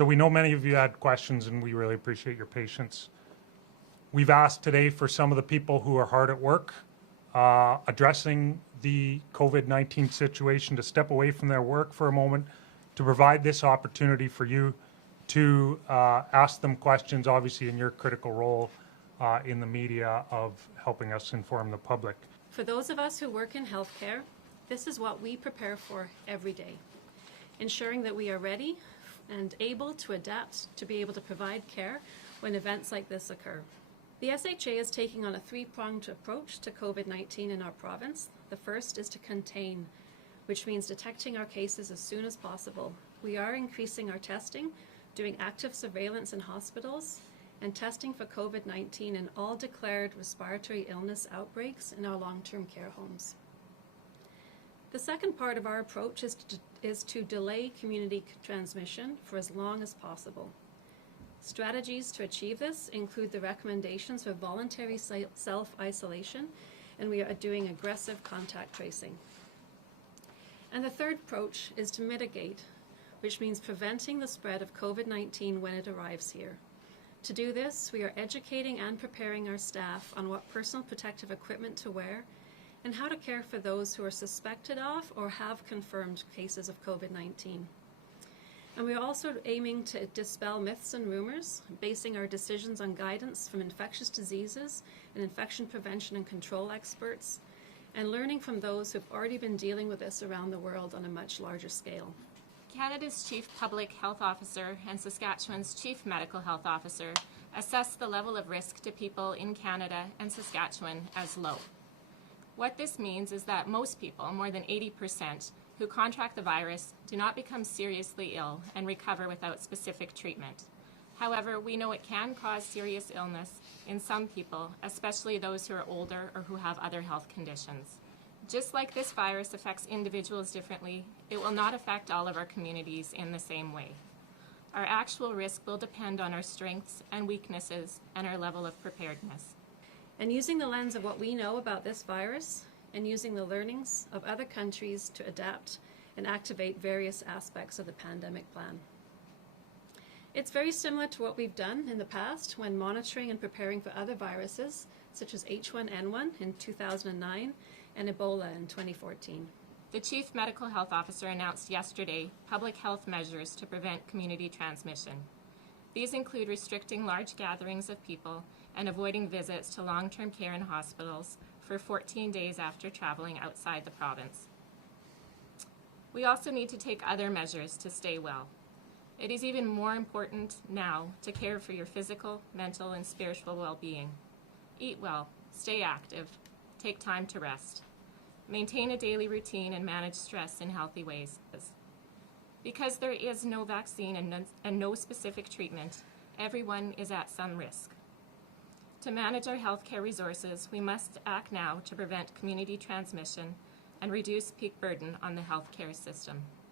So we know many of you had questions, and we really appreciate your patience. We've asked today for some of the people who are hard at work addressing the COVID-19 situation to step away from their work for a moment to provide this opportunity for you to ask them questions, obviously in your critical role in the media of helping us inform the public. For those of us who work in healthcare, this is what we prepare for every day, ensuring that we are ready and able to adapt to be able to provide care when events like this occur. The SHA is taking on a three-pronged approach to COVID-19 in our province. The first is to contain, which means detecting our cases as soon as possible. We are increasing our testing, doing active surveillance in hospitals, and testing for COVID-19 in all declared respiratory illness outbreaks in our long-term care homes. The second part of our approach is to delay community transmission for as long as possible. Strategies to achieve this include the recommendations for voluntary self-isolation, and we are doing aggressive contact tracing. And the third approach is to mitigate, which means preventing the spread of COVID-19 when it arrives here. To do this, we are educating and preparing our staff on what personal protective equipment to wear and how to care for those who are suspected of or have confirmed cases of COVID-19. And we are also aiming to dispel myths and rumors, basing our decisions on guidance from infectious diseases and infection prevention and control experts, and learning from those who have already been dealing with this around the world on a much larger scale. Canada's Chief Public Health Officer and Saskatchewan's Chief Medical Health Officer assess the level of risk to people in Canada and Saskatchewan as low. What this means is that most people, more than 80%, who contract the virus do not become seriously ill and recover without specific treatment. However, we know it can cause serious illness in some people, especially those who are older or who have other health conditions. Just like this virus affects individuals differently, it will not affect all of our communities in the same way. Our actual risk will depend on our strengths and weaknesses and our level of preparedness. And using the lens of what we know about this virus and using the learnings of other countries to adapt and activate various aspects of the pandemic plan. It's very similar to what we've done in the past when monitoring and preparing for other viruses, such as H1N1 in 2009 and Ebola in 2014. The Chief Medical Health Officer announced yesterday public health measures to prevent community transmission. These include restricting large gatherings of people and avoiding visits to long-term care in hospitals for 14 days after traveling outside the province. We also need to take other measures to stay well. It is even more important now to care for your physical, mental, and spiritual well-being. Eat well, stay active, take time to rest. Maintain a daily routine and manage stress in healthy ways. Because there is no vaccine and no specific treatment, everyone is at some risk. To manage our healthcare resources, we must act now to prevent community transmission and reduce peak burden on the healthcare system.